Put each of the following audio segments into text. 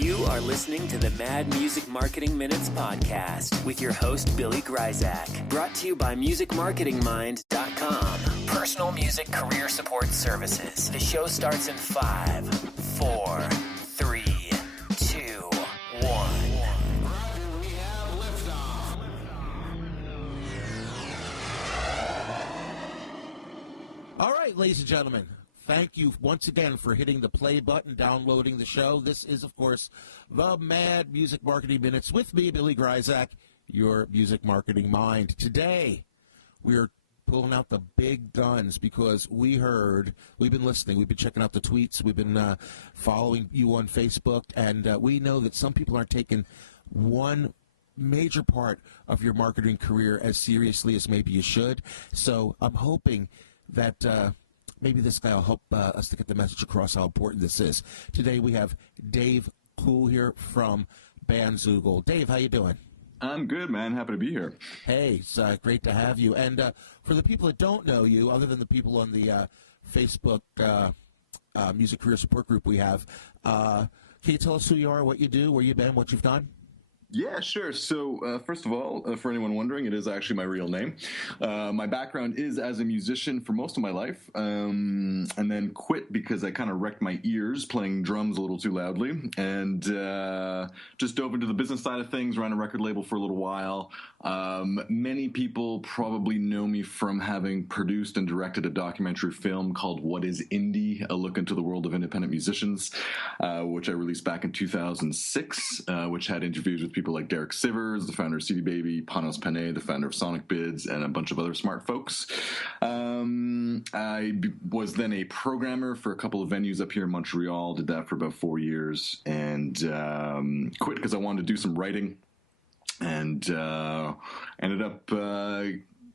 You are listening to the Mad Music Marketing Minutes podcast with your host, Billy Gryzak. Brought to you by MusicMarketingMind.com. Personal music career support services. The show starts in 5, 4, 3, 2, 1. All right, ladies and gentlemen. Thank you once again for hitting the play button, downloading the show. This is, of course, the Mad Music Marketing Minutes with me, Billy Gryzak, your music marketing mind. Today, we're pulling out the big guns because we've been listening, we've been checking out the tweets, we've been following you on Facebook, and we know that some people aren't taking one major part of your marketing career as seriously as maybe you should. So I'm hoping that maybe this guy will help us to get the message across how important this is. Today we have Dave Cool here from Bandzoogle. Dave, how you doing? I'm good, man. Happy to be here. Hey, it's great to have you. And for the people that don't know you, other than the people on the Facebook Music Career Support Group we have, can you tell us who you are, what you do, where you've been, what you've done? Yeah, sure. So first of all, for anyone wondering, it is actually my real name. My background is as a musician for most of my life, and then quit because I kind of wrecked my ears playing drums a little too loudly, and just dove into the business side of things, ran a record label for a little while. Many people probably know me from having produced and directed a documentary film called What is Indie? A Look into the World of Independent Musicians, which I released back in 2006, which had interviews with people like Derek Sivers, the founder of CD Baby, Panos Panay, the founder of Sonic Bids, and a bunch of other smart folks. I was then a programmer for a couple of venues up here in Montreal, did that for about 4 years, and quit because I wanted to do some writing, and ended up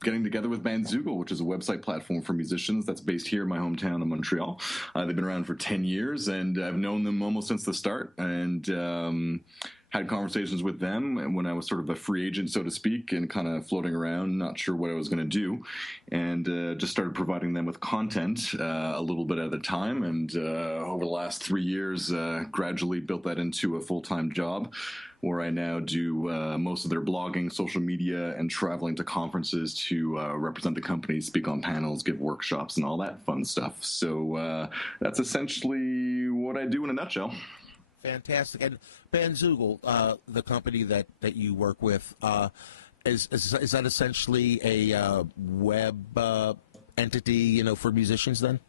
getting together with Bandzoogle, which is a website platform for musicians that's based here in my hometown of Montreal. They've been around for 10 years, and I've known them almost since the start, and had conversations with them when I was sort of a free agent, so to speak, and kind of floating around, not sure what I was going to do, and just started providing them with content a little bit at a time, and over the last 3 years, gradually built that into a full-time job, where I now do most of their blogging, social media, and traveling to conferences to represent the company, speak on panels, give workshops, and all that fun stuff. So that's essentially what I do in a nutshell. Fantastic. And Bandzoogle, the company that you work with, is that essentially a web entity, for musicians then?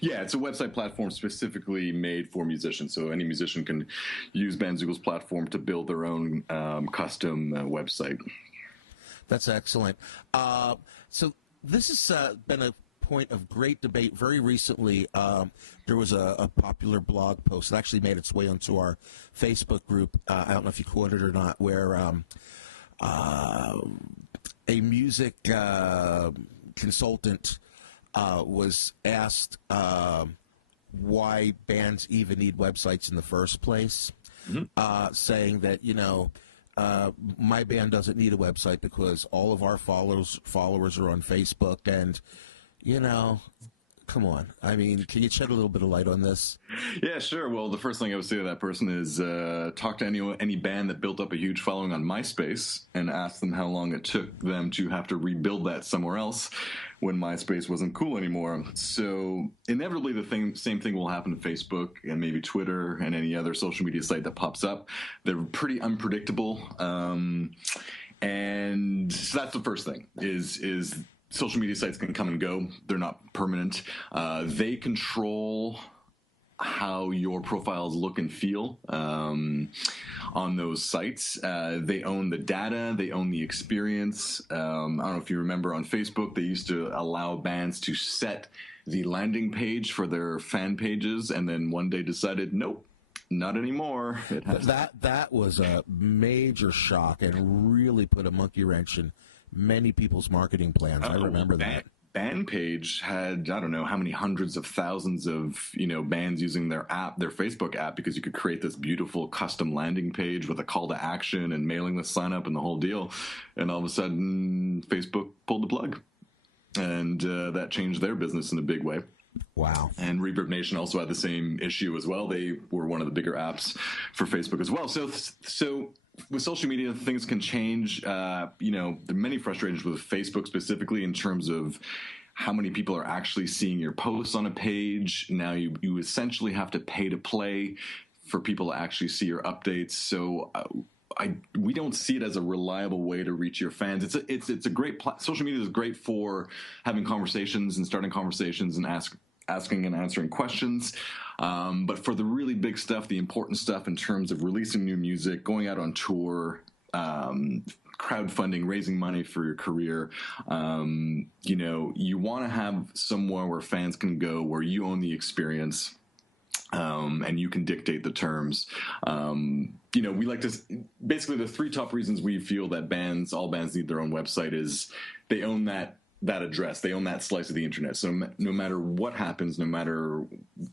Yeah, it's a website platform specifically made for musicians. So any musician can use Bandzoogle's platform to build their own custom website. That's excellent. So this has been a point of great debate. Very recently, there was a popular blog post that actually made its way onto our Facebook group. I don't know if you caught it or not, where a music consultant was asked why bands even need websites in the first place, saying that, my band doesn't need a website because all of our followers are on Facebook, and come on. I mean, can you shed a little bit of light on this? Yeah, sure. Well, the first thing I would say to that person is talk to any band that built up a huge following on MySpace and ask them how long it took them to have to rebuild that somewhere else when MySpace wasn't cool anymore. So inevitably the same thing will happen to Facebook and maybe Twitter and any other social media site that pops up. They're pretty unpredictable. And so that's the first thing is social media sites can come and go. They're not permanent. They control how your profiles look and feel on those sites. They own the data. They own the experience. I don't know if you remember on Facebook, they used to allow bands to set the landing page for their fan pages, and then one day decided, nope, not anymore. That was a major shock and really put a monkey wrench in many people's marketing plans. I remember that. Bandpage had, I don't know how many hundreds of thousands of, bands using their app, their Facebook app, because you could create this beautiful custom landing page with a call to action and mailing list sign up and the whole deal. And all of a sudden, Facebook pulled the plug. And that changed their business in a big way. Wow. And Reverb Nation also had the same issue as well. They were one of the bigger apps for Facebook as well. So with social media, things can change. There are many frustrations with Facebook specifically in terms of how many people are actually seeing your posts on a page. Now you essentially have to pay to play for people to actually see your updates. So we don't see it as a reliable way to reach your fans. It's a great social media is great for having conversations and starting conversations and asking and answering questions. But for the really big stuff, the important stuff in terms of releasing new music, going out on tour, crowdfunding, raising money for your career, you want to have somewhere where fans can go, where you own the experience. And you can dictate the terms. We like to basically the three top reasons we feel that all bands need their own website is they own that address, they own that slice of the internet. So no matter what happens, no matter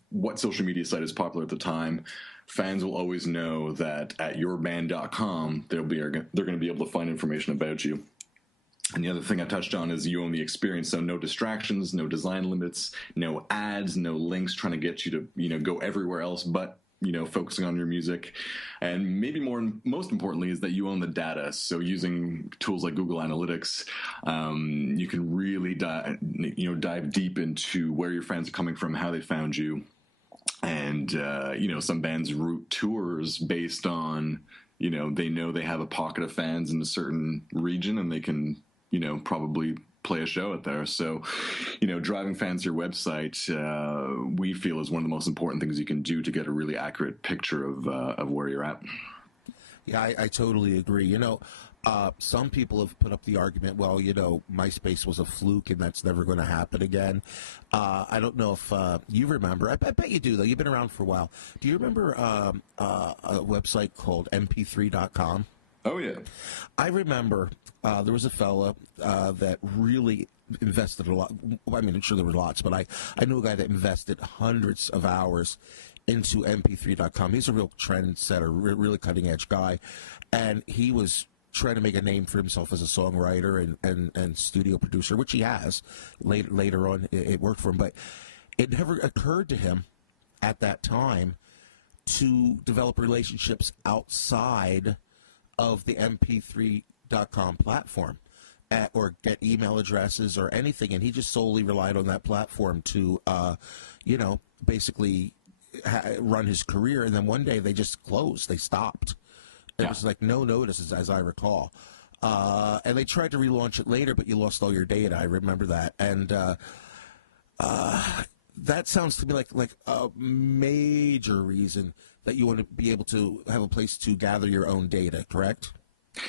what social media site is popular at the time, fans will always know that at yourband.com they're going to be able to find information about you. And the other thing I touched on is you own the experience, so no distractions, no design limits, no ads, no links trying to get you to go everywhere else but focusing on your music. And maybe most importantly is that you own the data. So using tools like Google Analytics, you can really dive deep into where your fans are coming from, how they found you. And some bands route tours based on they know they have a pocket of fans in a certain region and they can probably play a show out there. So, driving fans to your website, we feel is one of the most important things you can do to get a really accurate picture of where you're at. Yeah, I totally agree. Some people have put up the argument, well, MySpace was a fluke and that's never going to happen again. I don't know if you remember. I bet you do, though. You've been around for a while. Do you remember a website called mp3.com? Oh, yeah. I remember there was a fella that really invested a lot. I mean, I'm sure there were lots, but I knew a guy that invested hundreds of hours into mp3.com. He's a real trendsetter, really cutting-edge guy. And he was trying to make a name for himself as a songwriter and studio producer, which he has. Later on, it worked for him. But it never occurred to him at that time to develop relationships outside of the mp3.com platform or get email addresses or anything. And he just solely relied on that platform to, basically run his career. And then one day they just closed. They stopped. It was like no notice, as I recall. And they tried to relaunch it later, but you lost all your data. I remember that. And that sounds to me like a major reason that you want to be able to have a place to gather your own data, correct?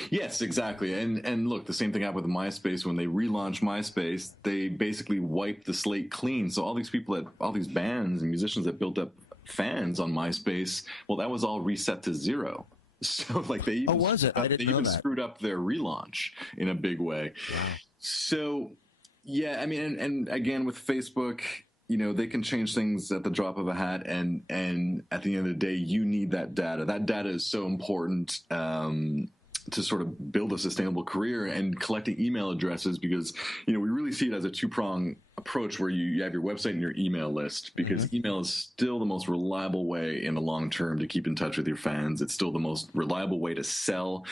Yes, exactly. And look, the same thing happened with MySpace. When they relaunched MySpace, they basically wiped the slate clean. So all these bands and musicians that built up fans on MySpace, well, that was all reset to zero. So they even, I didn't know that. Screwed up their relaunch in a big way. Wow. So yeah, I mean, and again with Facebook, they can change things at the drop of a hat, and at the end of the day, you need that data. That data is so important to sort of build a sustainable career, and collecting email addresses, because we really see it as a two-prong approach where you have your website and your email list, because email is still the most reliable way in the long term to keep in touch with your fans. It's still the most reliable way to sell.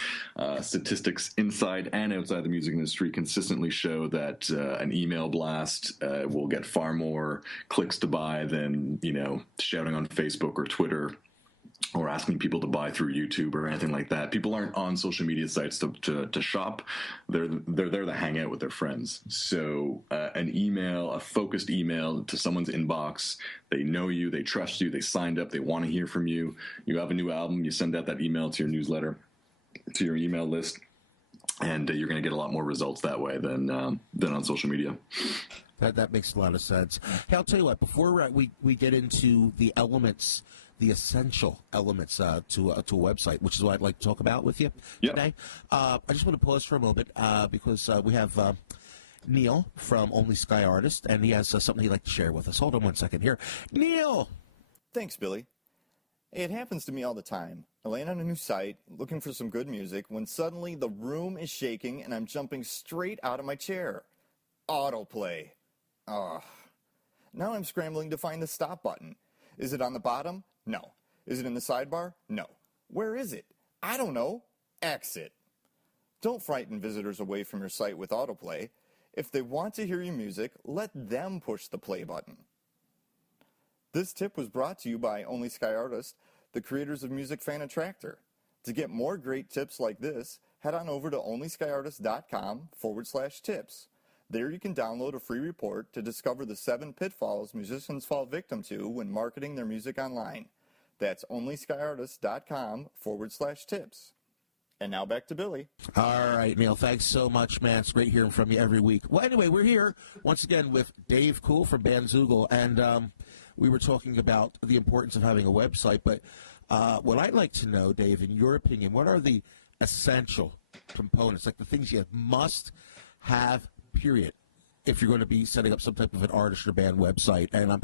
Statistics inside and outside the music industry consistently show that an email blast will get far more clicks to buy than shouting on Facebook or Twitter or asking people to buy through YouTube or anything like that. People aren't on social media sites to shop. They're there to hang out with their friends. So an email, a focused email to someone's inbox, they know you, they trust you, they signed up, they want to hear from you. You have a new album, you send out that email to your newsletter, to your email list, and you're going to get a lot more results that way than on social media. That makes a lot of sense. Hey, I'll tell you what, before we get into the elements, the essential elements to a website, which is what I'd like to talk about with you today. I just want to pause for a moment because we have Neil from Only Sky Artist, and he has something he'd like to share with us. Hold on one second here. Neil! Thanks, Billy. Hey, it happens to me all the time. I land on a new site, looking for some good music, when suddenly the room is shaking and I'm jumping straight out of my chair. Autoplay. Ugh. Now I'm scrambling to find the stop button. Is it on the bottom? No. Is it in the sidebar? No. Where is it? I don't know. Exit. Don't frighten visitors away from your site with autoplay. If they want to hear your music, let them push the play button. This tip was brought to you by Only Sky Artist, the creators of Music Fan Attractor. To get more great tips like this, head on over to onlyskyartist.com/tips. There you can download a free report to discover the 7 pitfalls musicians fall victim to when marketing their music online. That's onlyskyartist.com/tips. And now back to Billy. All right, Neil, thanks so much, man. It's great hearing from you every week. Well, anyway, we're here once again with Dave Cool from Bandzoogle, and we were talking about the importance of having a website. But what I'd like to know, Dave, in your opinion, what are the essential components, like the things you must have, period, if you're going to be setting up some type of an artist or band website? And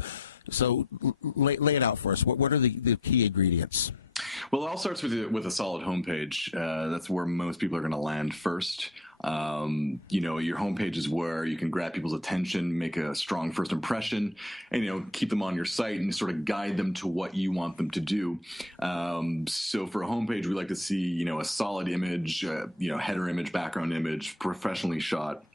so lay it out for us. What are the key ingredients? Well, it all starts with a solid homepage. That's where most people are going to land first. Your homepage is where you can grab people's attention, make a strong first impression, and, keep them on your site and sort of guide them to what you want them to do. So for a homepage, we like to see, a solid image, header image, background image, professionally shot.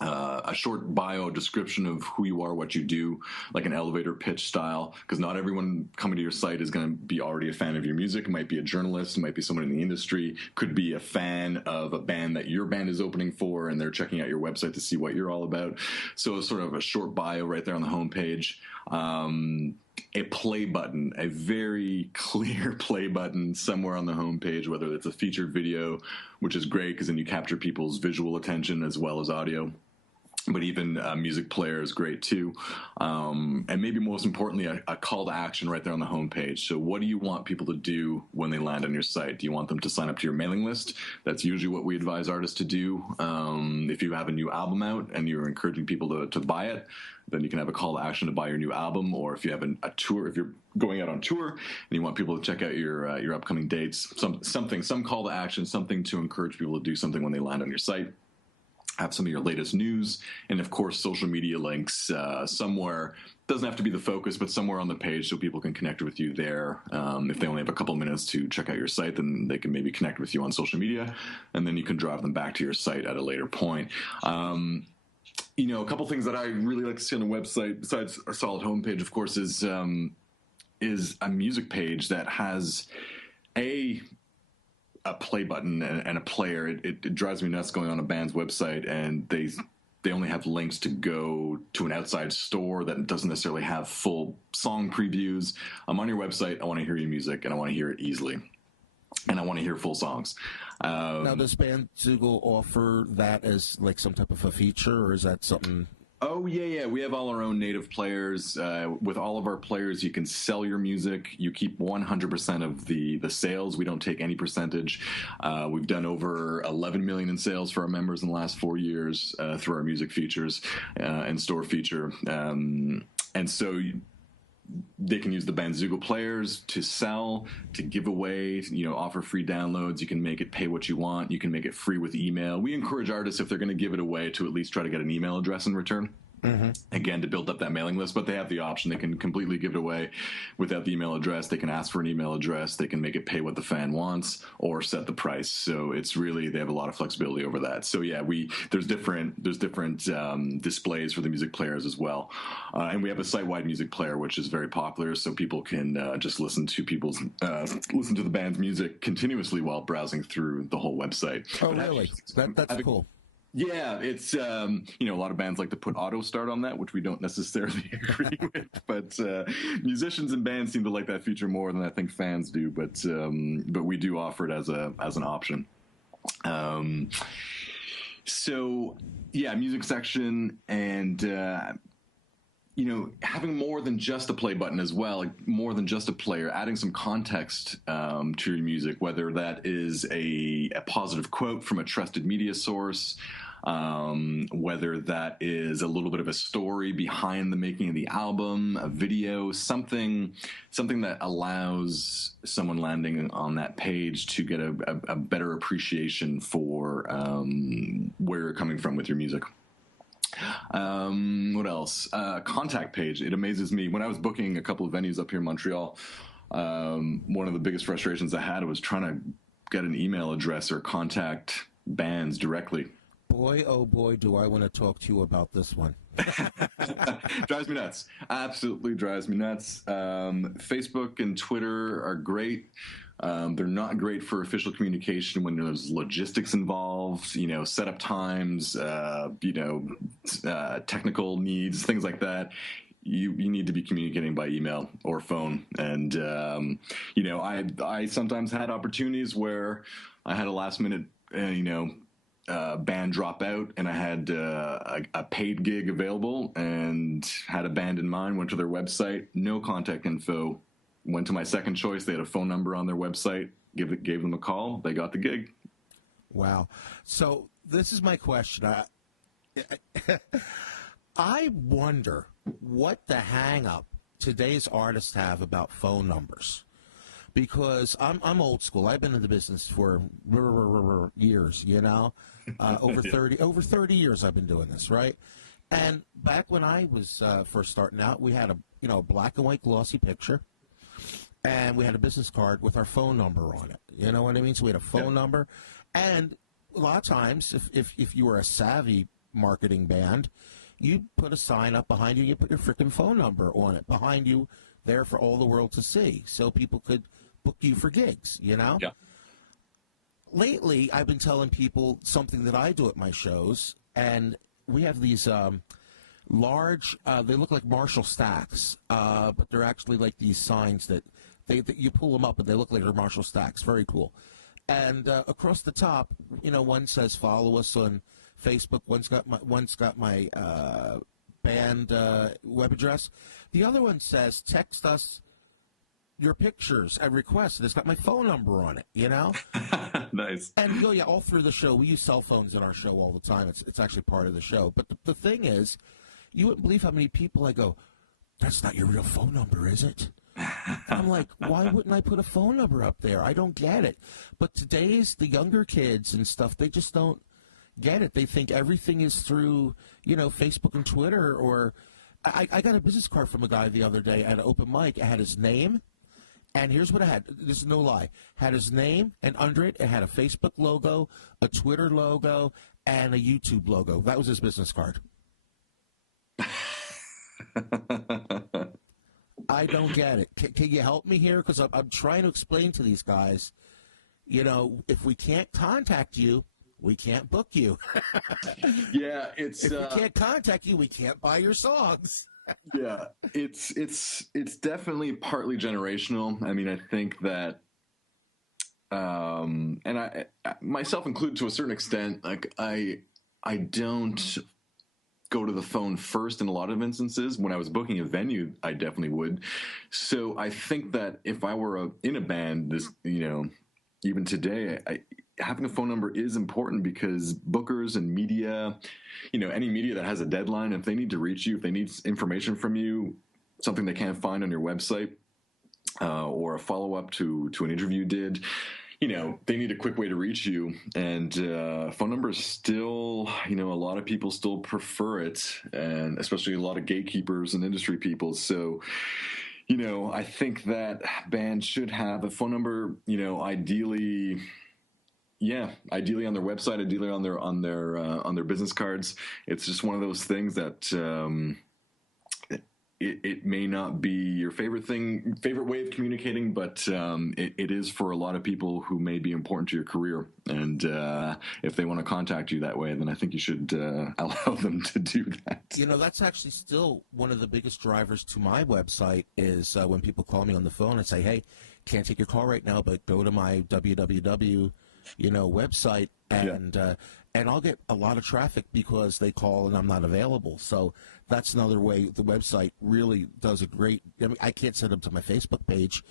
A short bio description of who you are, what you do, like an elevator pitch style, because not everyone coming to your site is going to be already a fan of your music. It might be a journalist, it might be someone in the industry, could be a fan of a band that your band is opening for, and they're checking out your website to see what you're all about. So it's sort of a short bio right there on the homepage. A play button, a very clear play button somewhere on the homepage, whether it's a featured video, which is great because then you capture people's visual attention as well as audio. But even a music player is great too. And maybe most importantly, a call to action right there on the homepage. So what do you want people to do when they land on your site? Do you want them to sign up to your mailing list? That's usually what we advise artists to do. If you have a new album out and you're encouraging people to buy it, then you can have a call to action to buy your new album. Or if you have a tour, if you're going out on tour and you want people to check out your upcoming dates, some call to action, something to encourage people to do something when they land on your site. Have some of your latest news, and of course social media links somewhere. Doesn't have to be the focus, but somewhere on the page so people can connect with you there. If they only have a couple minutes to check out your site, then they can maybe connect with you on social media, and then you can drive them back to your site at a later point. A couple things that I really like to see on the website, besides a solid homepage, of course, is a music page that has a play button and a player. It drives me nuts going on a band's website and they only have links to go to an outside store that doesn't necessarily have full song previews. I'm on your website. I want to hear your music and I want to hear it easily. And I want to hear full songs. Now, does Bandzoogle offer that as like some type of a feature, or is that something? Oh, yeah. We have all our own native players. With all of our players, you can sell your music. You keep 100% of the sales. We don't take any percentage. We've done over 11 million in sales for our members in the last 4 years through our music features and store feature. And so they can use the Bandzoogle players to sell, to give away, offer free downloads. You can make it pay what you want. You can make it free with email. We encourage artists, if they're going to give it away, to at least try to get an email address in return. Mm-hmm. Again, to build up that mailing list, but they have the option. They can completely give it away without the email address. They can ask for an email address. They can make it pay what the fan wants or set the price. So it's really, they have a lot of flexibility over that. So yeah, there's different displays for the music players as well. And we have a site-wide music player, which is very popular. So people can just listen to the band's music continuously while browsing through the whole website. Oh, really? That's cool. Yeah, it's, a lot of bands like to put auto start on that, which we don't necessarily agree with, but musicians and bands seem to like that feature more than I think fans do, but we do offer it as an option. So yeah, music section and, having more than just a play button as well, like more than just a player, adding some context to your music, whether that is a positive quote from a trusted media source, whether that is a little bit of a story behind the making of the album, a video, something that allows someone landing on that page to get a better appreciation for where you're coming from with your music. What else? Contact page. It amazes me. When I was booking a couple of venues up here in Montreal, one of the biggest frustrations I had was trying to get an email address or contact bands directly. Boy, oh boy, do I want to talk to you about this one. Drives me nuts. Absolutely drives me nuts. Facebook and Twitter are great. They're not great for official communication when there's logistics involved, setup times, technical needs, things like that. You need to be communicating by email or phone. And, I sometimes had opportunities where I had a last minute, band drop out, and I had a paid gig available and had a band in mind, went to their website, no contact info, went to my second choice. They had a phone number on their website, gave them a call. They got the gig. Wow. So this is my question. I wonder what the hang up today's artists have about phone numbers. Because I'm old school. I've been in the business for years, over 30 years I've been doing this, right? And back when I was first starting out, we had a black and white glossy picture, and we had a business card with our phone number on it. You know what I mean? So we had a phone number, and a lot of times, if you were a savvy marketing band, you put a sign up behind you. You put your freaking phone number on it behind you, there for all the world to see, so people could book you for gigs, Yeah. Lately, I've been telling people something that I do at my shows, and we have these large, they look like Marshall stacks, but they're actually like these signs that you pull them up and they look like they're Marshall stacks. Very cool. And across the top, one says follow us on Facebook. One's got my band web address. The other one says text us your pictures and requests. And it's got my phone number on it, Nice. And all through the show, we use cell phones in our show all the time. It's actually part of the show. But the thing is, you wouldn't believe how many people I go, that's not your real phone number, is it? I'm like, why wouldn't I put a phone number up there? I don't get it. But the younger kids and stuff, they just don't get it. They think everything is through, Facebook and Twitter. Or I got a business card from a guy the other day at an open mic. It had his name. And here's what I had. This is no lie. Had his name, and under it, it had a Facebook logo, a Twitter logo, and a YouTube logo. That was his business card. I don't get it. Can you help me here? Because I'm trying to explain to these guys, if we can't contact you, we can't book you. Yeah, if we can't contact you, we can't buy your songs. Yeah, it's definitely partly generational. I mean, I think that, and I myself included to a certain extent, like I don't go to the phone first in a lot of instances. When I was booking a venue, I definitely would. So I think that if I were in a band, even today, having a phone number is important, because bookers and media, any media that has a deadline, if they need to reach you, if they need information from you, something they can't find on your website, or a follow-up to an interview you did, they need a quick way to reach you. And phone numbers still, a lot of people still prefer it, and especially a lot of gatekeepers and industry people. So, I think that bands should have a phone number, ideally on their website, ideally on their business cards. It's just one of those things that it may not be your favorite way of communicating, but it is for a lot of people who may be important to your career. And if they want to contact you that way, then I think you should allow them to do that. That's actually still one of the biggest drivers to my website is when people call me on the phone and say, hey, can't take your call right now, but go to my www website, and I'll get a lot of traffic because they call and I'm not available. So that's another way the website really does a great. I can't send them to my Facebook page,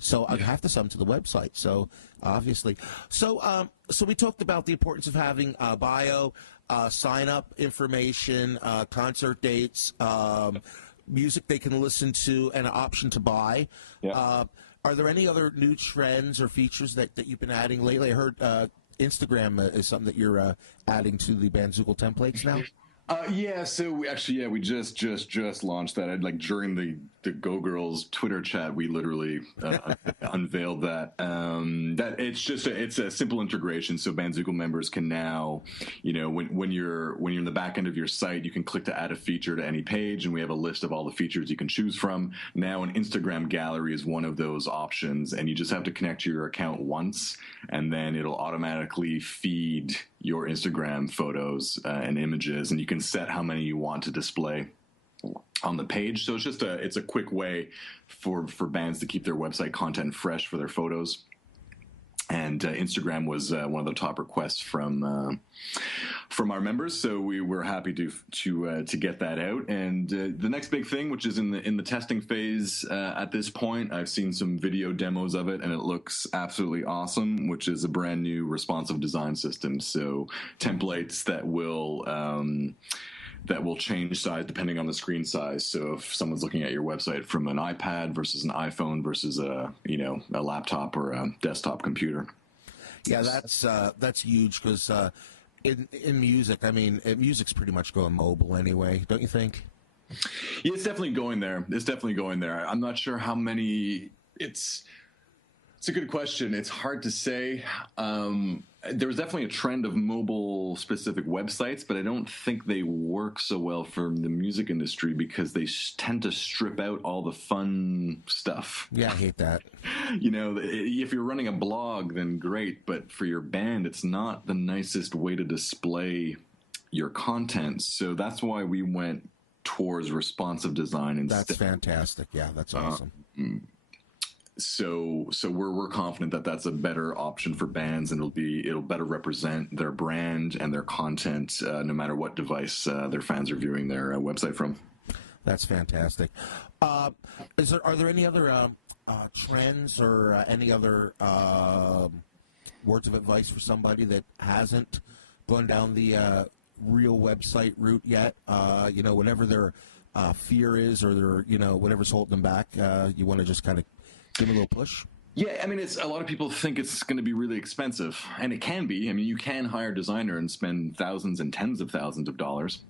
so I have to send them to the website. So obviously, so we talked about the importance of having bio, sign up information, concert dates, music they can listen to, and an option to buy. Yeah. Are there any other new trends or features that you've been adding lately? I heard Instagram is something that you're adding to the Bandzoogle templates now. Yeah, so we just launched that. Like during the Go Girls Twitter chat, we literally unveiled that. That it's a simple integration, so Bandzoogle members can now, when you're in the back end of your site, you can click to add a feature to any page, and we have a list of all the features you can choose from. Now, an Instagram gallery is one of those options, and you just have to connect your account once, and then it'll automatically feed your Instagram photos and images, and you can set how many you want to display on the page. So it's a quick way for bands to keep their website content fresh for their photos. And Instagram was one of the top requests from our members, so we were happy to get that out. And the next big thing, which is in the testing phase at this point, I've seen some video demos of it, and it looks absolutely awesome. Which is a brand new responsive design system, so templates that will change size depending on the screen size. So if someone's looking at your website from an iPad versus an iPhone versus a laptop or a desktop computer. Yeah, that's huge because in music, I mean, music's pretty much going mobile anyway, don't you think? Yeah, it's definitely going there. I'm not sure how many. It's a good question. It's hard to say. There was definitely a trend of mobile-specific websites, but I don't think they work so well for the music industry because they tend to strip out all the fun stuff. Yeah, I hate that. If you're running a blog, then great, but for your band, it's not the nicest way to display your content. So that's why we went towards responsive design instead. That's fantastic. Yeah, that's awesome. So we're confident that that's a better option for bands, and it'll better represent their brand and their content, no matter what device their fans are viewing their website from. That's fantastic. Are there any other trends or any other words of advice for somebody that hasn't gone down the real website route yet? Whatever their fear is, or their whatever's holding them back, you want to just kind of give a little push? Yeah, I mean, a lot of people think it's going to be really expensive, and it can be. I mean, you can hire a designer and spend thousands and tens of thousands of dollars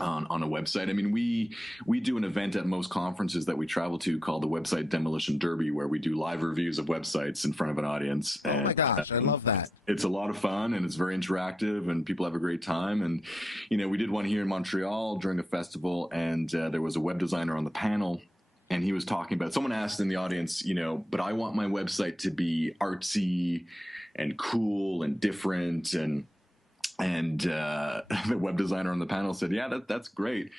on a website. I mean, we do an event at most conferences that we travel to called the Website Demolition Derby, where we do live reviews of websites in front of an audience. Oh my gosh, I love that. It's a lot of fun, and it's very interactive, and people have a great time. And, we did one here in Montreal during a festival, and there was a web designer on the panel. And he was talking about, someone asked in the audience, but I want my website to be artsy and cool and different. And the web designer on the panel said, yeah, that's great.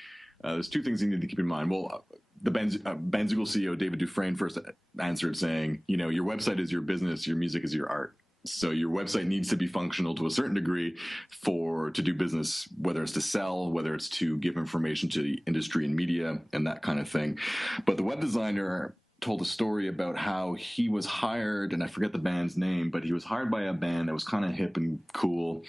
There's two things you need to keep in mind. Well, the Bandzoogle CEO, David Dufresne, first answered saying, your website is your business, your music is your art. So your website needs to be functional to a certain degree to do business, whether it's to sell, whether it's to give information to the industry and media and that kind of thing. But the web designer told a story about how he was hired, and I forget the band's name, but he was hired by a band that was kind of hip and cool.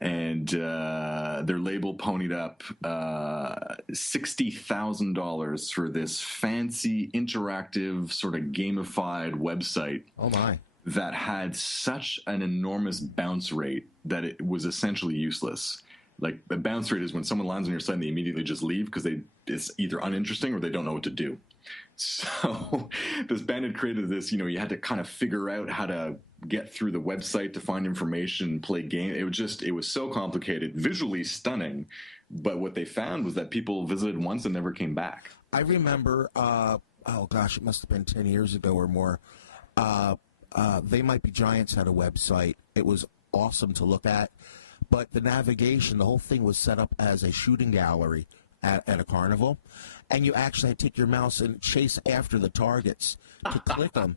And their label ponied up $60,000 for this fancy, interactive, sort of gamified website. Oh, my. That had such an enormous bounce rate that it was essentially useless. Like, the bounce rate is when someone lands on your site and they immediately just leave because it's either uninteresting or they don't know what to do. So this band had created this, you had to kind of figure out how to get through the website to find information, play games. It was so complicated, visually stunning. But what they found was that people visited once and never came back. I remember, it must have been 10 years ago or more. They Might Be Giants had a website. It was awesome to look at, but the navigation, the whole thing was set up as a shooting gallery at a carnival, and you actually had to take your mouse and chase after the targets to click them.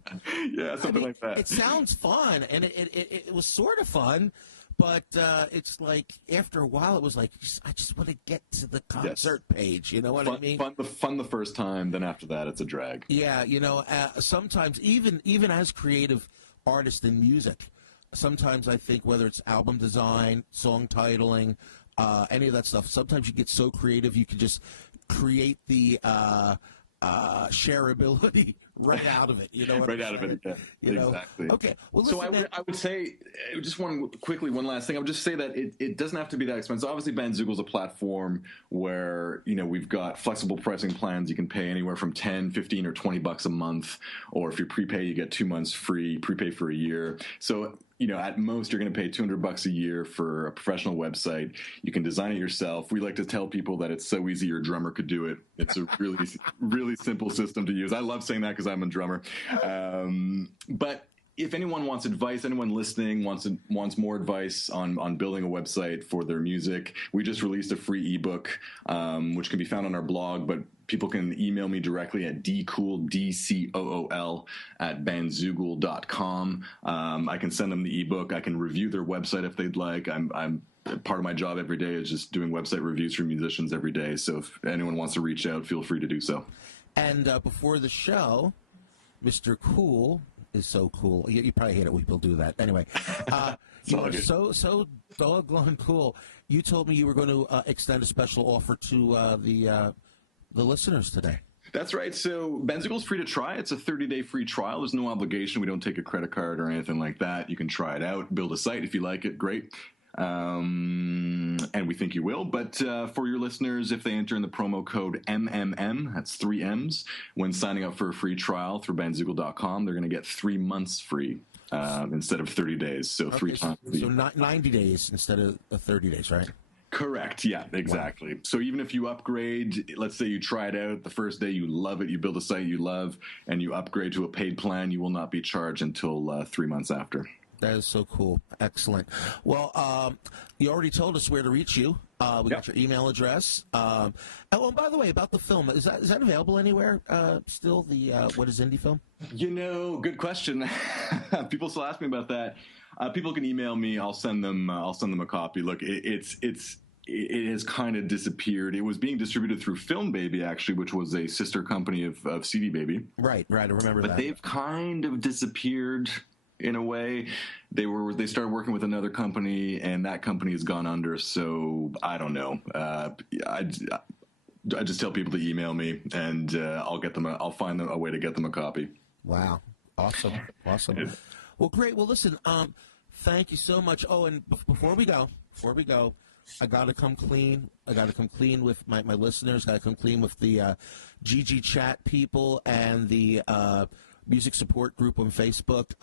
Yeah, something like that. It sounds fun, and it was sort of fun, but it's like after a while it was like, I just want to get to the concert page. You know what I mean? Fun the first time, then after that it's a drag. Yeah, sometimes even as creative artists in music, sometimes I think whether it's album design, song titling, any of that stuff, sometimes you get so creative you can just create the shareability right out of it. You know what right I'm out of saying? it. Yeah, exactly. Okay. Well, listen, So I would say, just one last thing. I would just say that it doesn't have to be that expensive. Obviously, Bandzoogle a platform where, we've got flexible pricing plans. You can pay anywhere from 10, 15, or $20 a month. Or if you prepay, you get 2 months free, prepay for a year. So, at most you're going to pay $200 a year for a professional website. You can design it yourself. We like to tell people that it's so easy your drummer could do it. It's a really, really simple system to use. I love saying that because I'm a drummer. But if anyone wants advice, anyone listening wants more advice on building a website for their music, we just released a free ebook, which can be found on our blog, but people can email me directly at dcool, at bandzoogle.com. I can send them the ebook. I can review their website if they'd like. I'm part of my job every day is just doing website reviews for musicians every day. So if anyone wants to reach out, feel free to do so. And before the show, Mr. Cool is so cool. You probably hate it when people do that. Anyway, you are so doggone cool. You told me you were going to extend a special offer to the listeners today. That's right. So Bandzoogle is free to try. It's a 30-day free trial. There's no obligation. We don't take a credit card or anything like that. You can try it out, build a site. If you like it, great. And we think you will. But for your listeners, if they enter in the promo code MMM, that's 3 M's, when signing up for a free trial through bandzoogle.com, they're going to get 3 months free instead of 30 days. So okay, 3 times. So not 90 days instead of 30 days, right? Correct. Yeah, exactly. Wow. So even if you upgrade, let's say you try it out the first day, you love it, you build a site you love, and you upgrade to a paid plan, you will not be charged until 3 months after. That is so cool. Excellent. Well, you already told us where to reach you. We got your email address. Oh, and by the way, about the film, is that available anywhere still, the What is Indie film? Good question. People still ask me about that. People can email me. I'll send them a copy. Look, it has kind of disappeared. It was being distributed through Film Baby, actually, which was a sister company of CD Baby. Right. I remember that. But they've kind of disappeared in a way. They started working with another company, and that company has gone under. So I don't know. I just tell people to email me, and I'll find a way to get them a copy. Wow. Awesome. Well, great. Well, listen, thank you so much. Oh, and before we go, I got to come clean. I got to come clean with my listeners. Got to come clean with the GG Chat people and the music support group on Facebook.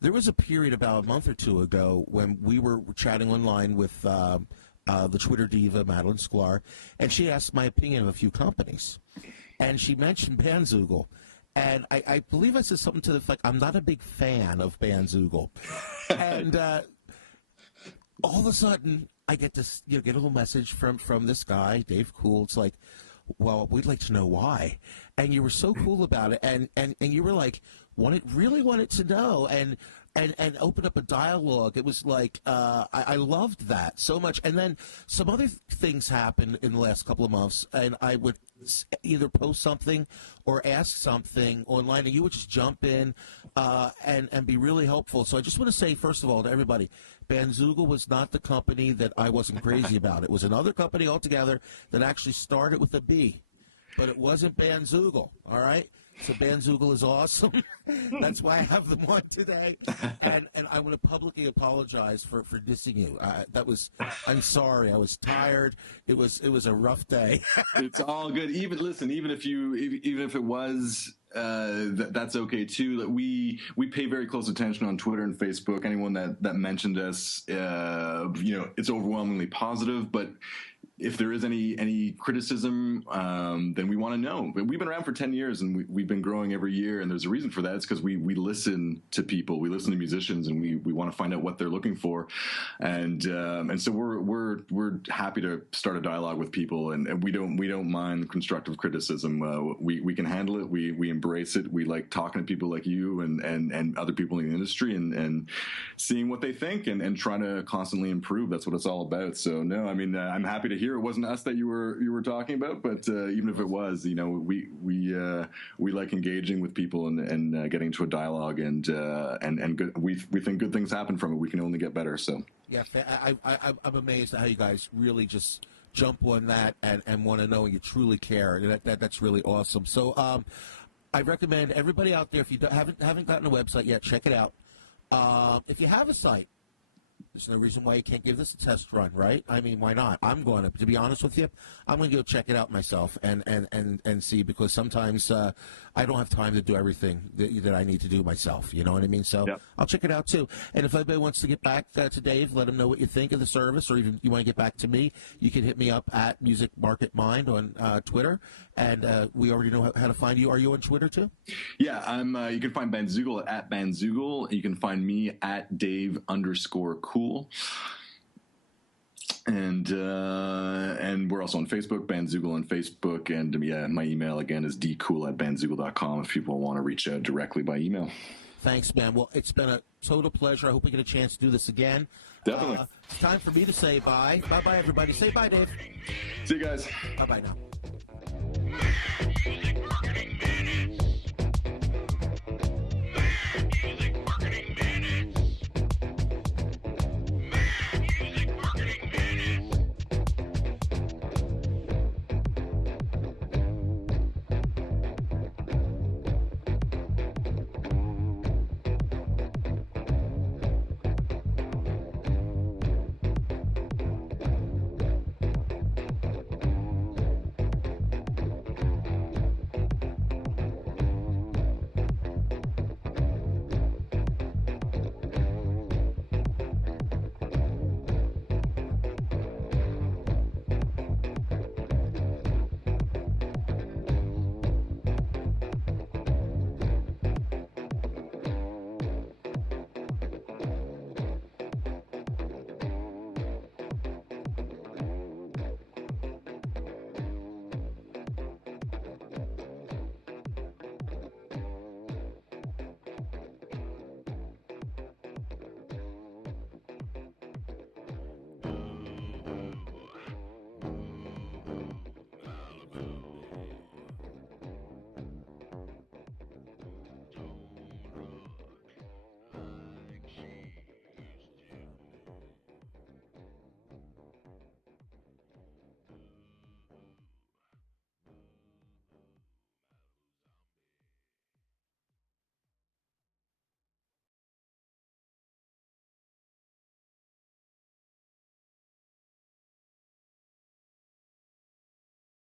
There was a period about a month or two ago when we were chatting online with the Twitter diva, Madeline Sklar, and she asked my opinion of a few companies. And she mentioned Bandzoogle. And I believe I said something to the effect, I'm not a big fan of Bandzoogle. And all of a sudden, I get this, get a little message from this guy, Dave Cool. It's like, well, we'd like to know why. And you were so cool about it. And you were like, really wanted to know and open up a dialogue. It was like, I loved that so much. And then some other things happened in the last couple of months, and I would either post something or ask something online, and you would just jump in and be really helpful. So I just want to say, first of all, to everybody, Bandzoogle was not the company that I wasn't crazy about. It was another company altogether that actually started with a B, but it wasn't Bandzoogle, all right? So Bandzoogle is awesome. That's why I have them on today. And I want to publicly apologize for dissing you. I'm sorry. I was tired. It was a rough day. It's all good. Even if it was, that's okay too. We pay very close attention on Twitter and Facebook. Anyone that mentioned us, it's overwhelmingly positive, but if there is any criticism, then we want to know. We've been around for 10 years, and we've been growing every year, and there's a reason for that. It's because we listen to people, we listen to musicians, and we want to find out what they're looking for, and so we're happy to start a dialogue with people, and we don't mind constructive criticism. We can handle it. We embrace it. We like talking to people like you and other people in the industry, and seeing what they think, and trying to constantly improve. That's what it's all about. So no, I mean, I'm happy to hear it wasn't us that you were talking about, but even if it was, we like engaging with people and getting to a dialogue, and good, we think good things happen from it. We can only get better. So yeah, I'm amazed at how you guys really just jump on that and want to know, and you truly care. That's really awesome. So I recommend everybody out there, if you haven't gotten a website yet, check it out. If you have a site, there's no reason why you can't give this a test run, right? I mean, why not? I'm going to be honest with you, I'm going to go check it out myself and see, because sometimes I don't have time to do everything that I need to do myself. You know what I mean? So Yep. I'll check it out too. And if anybody wants to get back to Dave, let him know what you think of the service, or even you want to get back to me, you can hit me up at Music Market Mind on Twitter. And we already know how to find you. Are you on Twitter too? Yeah, I'm. You can find Bandzoogle at Bandzoogle. You can find me at Dave_Cool. And we're also on Facebook, Bandzoogle on Facebook, and my email again is dcool@bandzoogle.com if people want to reach out directly by email. Thanks, man. Well, it's been a total pleasure. I hope we get a chance to do this again. Definitely. It's time for me to say bye. Bye-bye, everybody. Say bye, Dave. See you guys. Bye-bye now.